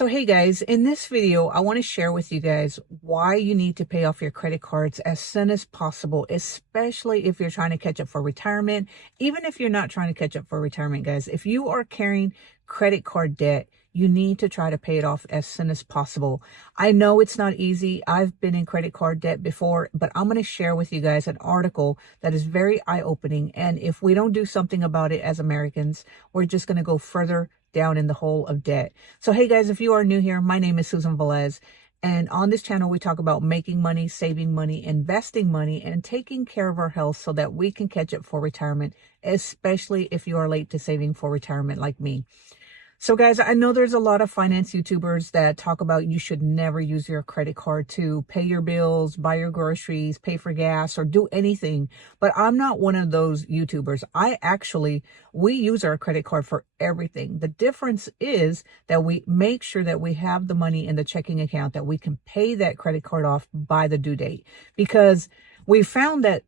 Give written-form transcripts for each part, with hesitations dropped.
So hey guys, in this video, I want to share with you guys why you need to pay off your credit cards as soon as possible, especially if you're trying to catch up for retirement. Even if you're not trying to catch up for retirement, guys, if you are carrying credit card debt, you need to try to pay it off as soon as possible. I know it's not easy. I've been in credit card debt before, but I'm going to share with you guys an article that is very eye-opening. And if we don't do something about it as Americans, we're just going to go further down in the hole of debt. So hey guys, if you are new here, my name is Susan Velez, and on this channel we talk about making money, saving money, investing money, and taking care of our health so that we can catch up for retirement, especially if you are late to saving for retirement like me. So guys, I know there's a lot of finance YouTubers that talk about you should never use your credit card to pay your bills, buy your groceries, pay for gas, or do anything. But I'm not one of those YouTubers. We use our credit card for everything. The difference is that we make sure that we have the money in the checking account that we can pay that credit card off by the due date. Because we found that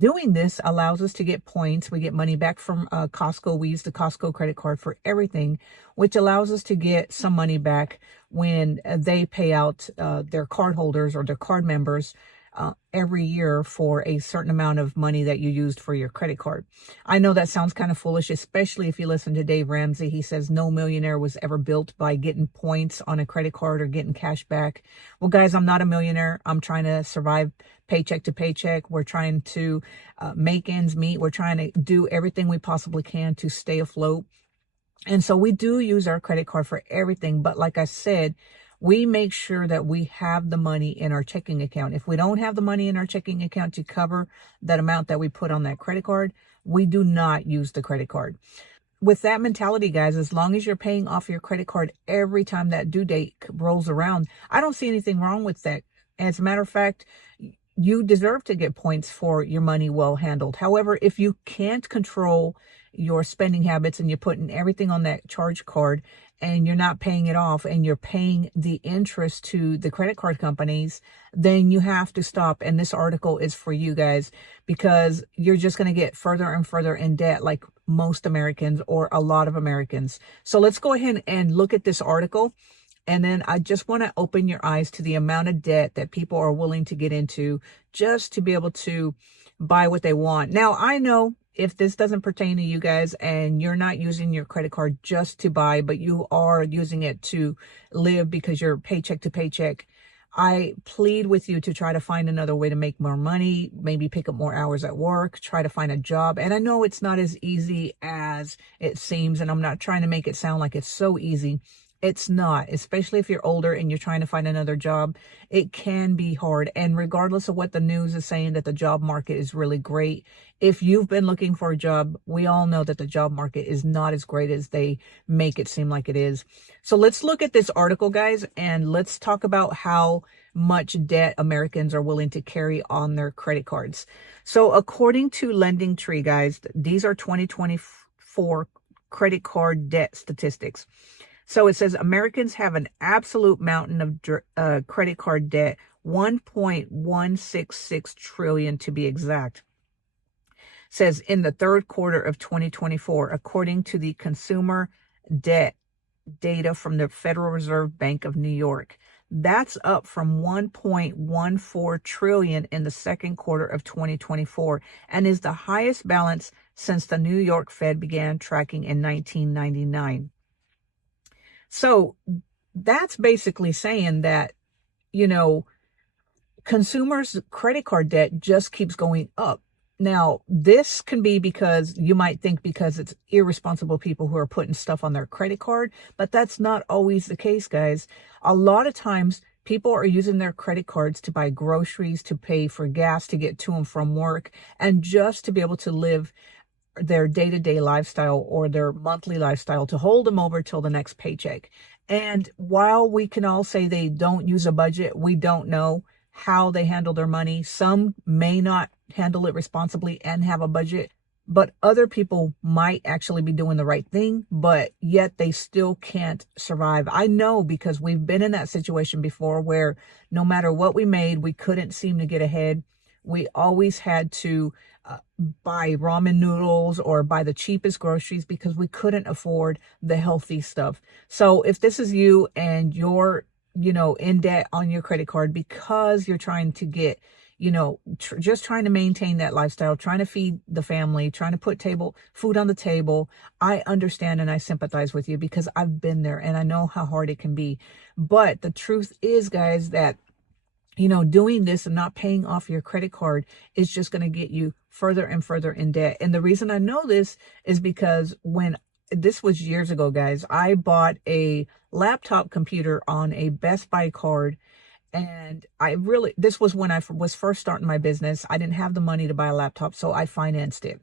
doing this allows us to get points. We get money back from Costco. We use the Costco credit card for everything, which allows us to get some money back when they pay out their card holders or their card members every year for a certain amount of money that you used for your credit card. I know that sounds kind of foolish, especially if you listen to Dave Ramsey. He says no millionaire was ever built by getting points on a credit card or getting cash back. Well, guys, I'm not a millionaire. I'm trying to survive paycheck to paycheck. We're trying to make ends meet. We're trying to do everything we possibly can to stay afloat. And so we do use our credit card for everything. But like I said, we make sure that we have the money in our checking account. If we don't have the money in our checking account to cover that amount that we put on that credit card, we do not use the credit card. With that mentality, guys, as long as you're paying off your credit card every time that due date rolls around, I don't see anything wrong with that. As a matter of fact, you deserve to get points for your money well handled. However, if you can't control your spending habits and you're putting everything on that charge card and you're not paying it off and you're paying the interest to the credit card companies, then you have to stop. And this article is for you guys, because you're just going to get further and further in debt like most Americans, or a lot of Americans. So let's go ahead and look at this article. And then I just want to open your eyes to the amount of debt that people are willing to get into just to be able to buy what they want. Now, I know if this doesn't pertain to you guys and you're not using your credit card just to buy, but you are using it to live because you're paycheck to paycheck, I plead with you to try to find another way to make more money, maybe pick up more hours at work, try to find a job. And I know it's not as easy as it seems, and I'm not trying to make it sound like it's so easy. It's not, especially if you're older and you're trying to find another job. It can be hard. And regardless of what the news is saying, that the job market is really great, if you've been looking for a job, we all know that the job market is not as great as they make it seem like it is. So let's look at this article, guys, and let's talk about how much debt Americans are willing to carry on their credit cards. So according to LendingTree, guys, these are 2024 credit card debt statistics. So it says Americans have an absolute mountain of credit card debt, 1.166 trillion to be exact. It says in the third quarter of 2024, according to the consumer debt data from the Federal Reserve Bank of New York. That's up from 1.14 trillion in the second quarter of 2024 and is the highest balance since the New York Fed began tracking in 1999. So that's basically saying that, consumers' credit card debt just keeps going up. Now, this can be because you might think because it's irresponsible people who are putting stuff on their credit card, but that's not always the case, guys. A lot of times people are using their credit cards to buy groceries, to pay for gas, to get to and from work, and just to be able to live their day-to-day lifestyle or their monthly lifestyle, to hold them over till the next paycheck. And while we can all say they don't use a budget, we don't know how they handle their money. Some may not handle it responsibly and have a budget, but other people might actually be doing the right thing, but yet they still can't survive. I know, because we've been in that situation before where no matter what we made, we couldn't seem to get ahead. We always had to buy ramen noodles or buy the cheapest groceries because we couldn't afford the healthy stuff. So if this is you and you're, in debt on your credit card because you're trying to get, just trying to maintain that lifestyle, trying to feed the family, trying to put food on the table, I understand and I sympathize with you because I've been there and I know how hard it can be. But the truth is, guys, that doing this and not paying off your credit card is just going to get you further and further in debt. And the reason I know this is because this was years ago, guys, I bought a laptop computer on a Best Buy card. And this was when I was first starting my business. I didn't have the money to buy a laptop, so I financed it.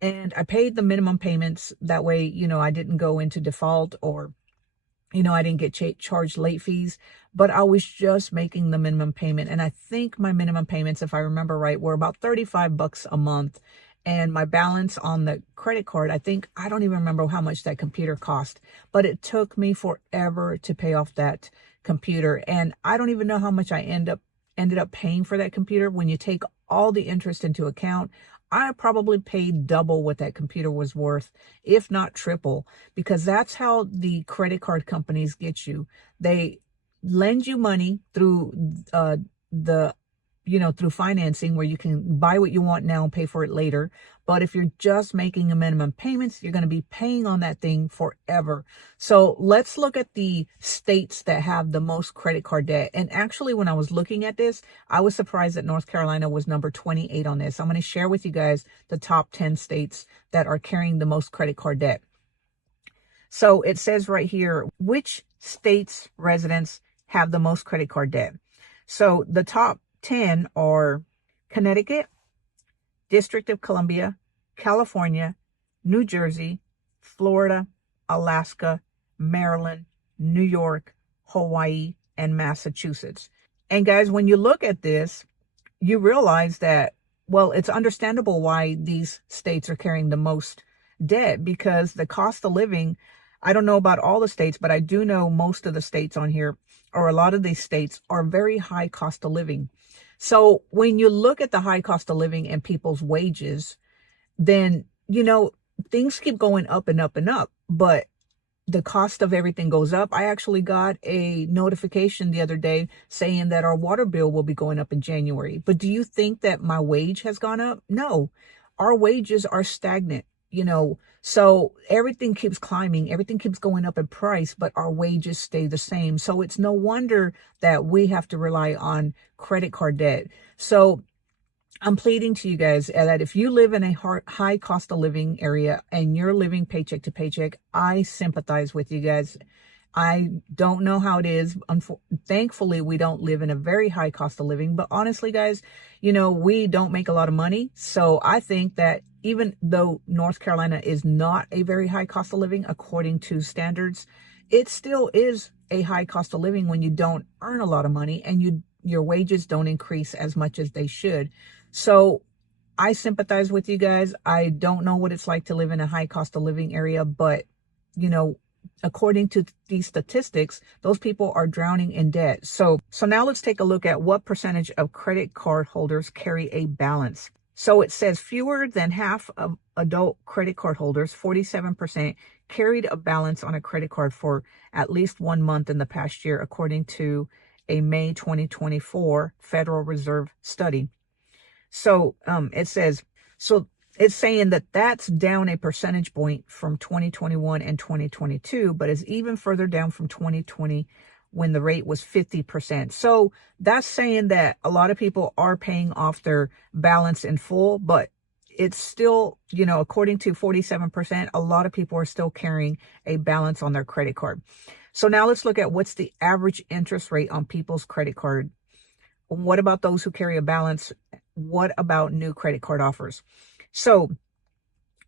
And I paid the minimum payments. That way, I didn't go into default or I didn't get charged late fees, but I was just making the minimum payment. And I think my minimum payments, if I remember right, were about $35 a month. And my balance on the credit card, I don't even remember how much that computer cost, but it took me forever to pay off that computer. And I don't even know how much I ended up paying for that computer. When you take all the interest into account, I probably paid double what that computer was worth, if not triple, because that's how the credit card companies get you. They lend you money through through financing where you can buy what you want now and pay for it later. But if you're just making a minimum payments, you're going to be paying on that thing forever. So let's look at the states that have the most credit card debt. And actually, when I was looking at this, I was surprised that North Carolina was number 28 on this. I'm going to share with you guys the top 10 states that are carrying the most credit card debt. So it says right here, which states residents have the most credit card debt? So the top 10 are Connecticut, District of Columbia, California, New Jersey, Florida, Alaska, Maryland, New York, Hawaii, and Massachusetts. And guys, when you look at this, you realize that, well, it's understandable why these states are carrying the most debt, because the cost of living, I don't know about all the states, but I do know most of the states on here, or a lot of these states, are very high cost of living. So when you look at the high cost of living and people's wages, then, things keep going up and up and up, but the cost of everything goes up. I actually got a notification the other day saying that our water bill will be going up in January. But do you think that my wage has gone up? No, our wages are stagnant, so everything keeps climbing, everything keeps going up in price, but our wages stay the same. So it's no wonder that we have to rely on credit card debt. So I'm pleading to you guys that if you live in a high cost of living area and you're living paycheck to paycheck, I sympathize with you guys. I don't know how it is. Thankfully, we don't live in a very high cost of living. But honestly, guys, we don't make a lot of money. So I think that even though North Carolina is not a very high cost of living, according to standards, it still is a high cost of living when you don't earn a lot of money and your wages don't increase as much as they should. So I sympathize with you guys. I don't know what it's like to live in a high cost of living area, but, according to these statistics, those people are drowning in debt. So now let's take a look at what percentage of credit card holders carry a balance. So it says fewer than half of adult credit card holders, 47%, carried a balance on a credit card for at least 1 month in the past year, according to a May 2024 Federal Reserve study. So it's saying that that's down a percentage point from 2021 and 2022, but is even further down from 2020 when the rate was 50%. So that's saying that a lot of people are paying off their balance in full, but it's still, according to 47%, a lot of people are still carrying a balance on their credit card. So now let's look at what's the average interest rate on people's credit card. What about those who carry a balance? What about new credit card offers? So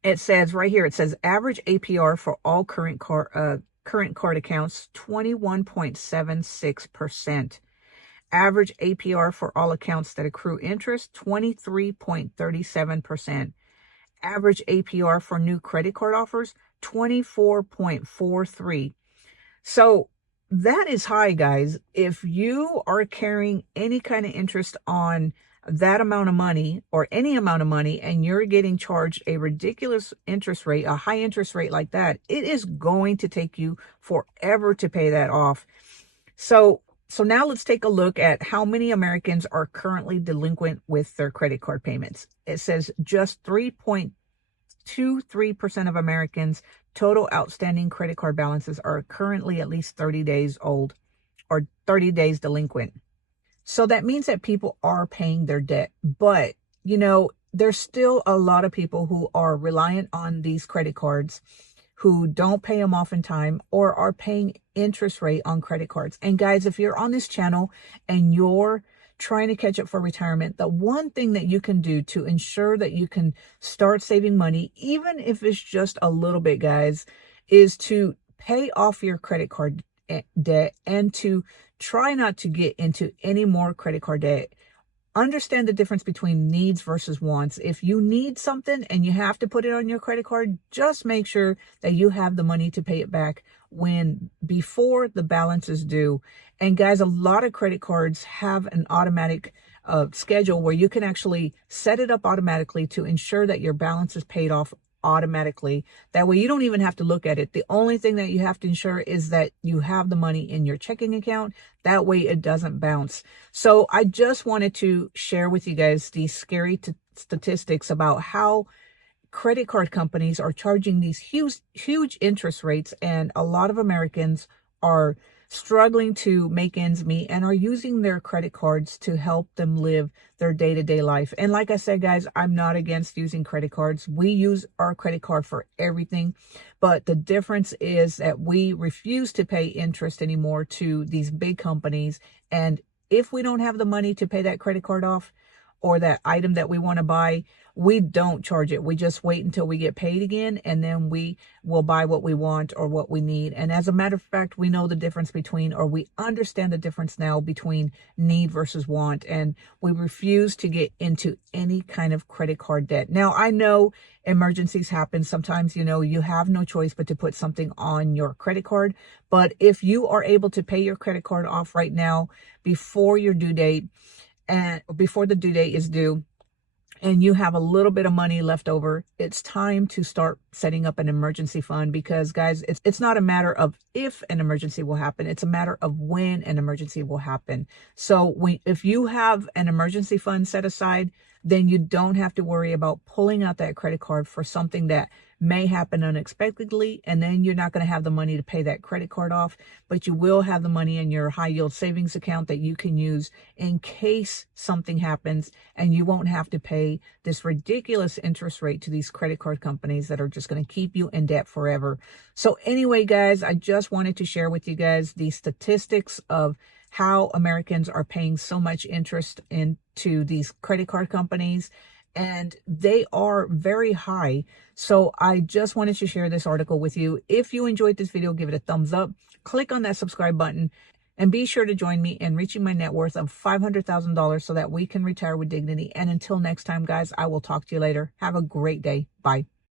it says right here, it says average APR for all current card accounts, 21.76%. Average APR for all accounts that accrue interest, 23.37%. Average APR for new credit card offers, 24.43%. So that is high, guys. If you are carrying any kind of interest on that amount of money or any amount of money and you're getting charged a ridiculous interest rate, a high interest rate like that, it is going to take you forever to pay that off. So now let's take a look at how many Americans are currently delinquent with their credit card payments. It says just 3.23% of Americans' total outstanding credit card balances are currently at least 30 days old or 30 days delinquent. So that means that people are paying their debt, but there's still a lot of people who are reliant on these credit cards who don't pay them off in time or are paying interest rate on credit cards. And guys, if you're on this channel and you're trying to catch up for retirement, the one thing that you can do to ensure that you can start saving money, even if it's just a little bit, guys, is to pay off your credit card debt and to try not to get into any more credit card debt. Understand the difference between needs versus wants. If you need something and you have to put it on your credit card, just make sure that you have the money to pay it back before the balance is due. And guys, a lot of credit cards have an automatic schedule where you can actually set it up automatically to ensure that your balance is paid off automatically. That way you don't even have to look at it. The only thing that you have to ensure is that you have the money in your checking account. That way it doesn't bounce. So I just wanted to share with you guys these scary statistics about how credit card companies are charging these huge interest rates, and a lot of Americans are struggling to make ends meet and are using their credit cards to help them live their day-to-day life. And like I said, guys, I'm not against using credit cards. We use our credit card for everything, but the difference is that we refuse to pay interest anymore to these big companies. And if we don't have the money to pay that credit card off or that item that we want to buy, we don't charge it. We just wait until we get paid again, and then we will buy what we want or what we need. And as a matter of fact, we know the difference between, or we understand the difference now between need versus want, and we refuse to get into any kind of credit card debt. Now, I know emergencies happen. Sometimes, you have no choice but to put something on your credit card. But if you are able to pay your credit card off right now before your due date, and before the due date is due, and you have a little bit of money left over, it's time to start setting up an emergency fund, because guys, it's not a matter of if an emergency will happen. It's a matter of when an emergency will happen. So if you have an emergency fund set aside, then you don't have to worry about pulling out that credit card for something that may happen unexpectedly, and then you're not going to have the money to pay that credit card off, but you will have the money in your high yield savings account that you can use in case something happens, and you won't have to pay this ridiculous interest rate to these credit card companies that are just going to keep you in debt forever. So anyway, guys, I just wanted to share with you guys the statistics of how Americans are paying so much interest into these credit card companies, and they are very high. So I just wanted to share this article with you. If you enjoyed this video, give it a thumbs up, click on that subscribe button, and be sure to join me in reaching my net worth of $500,000 so that we can retire with dignity. And until next time, guys, I will talk to you later. Have a great day. Bye.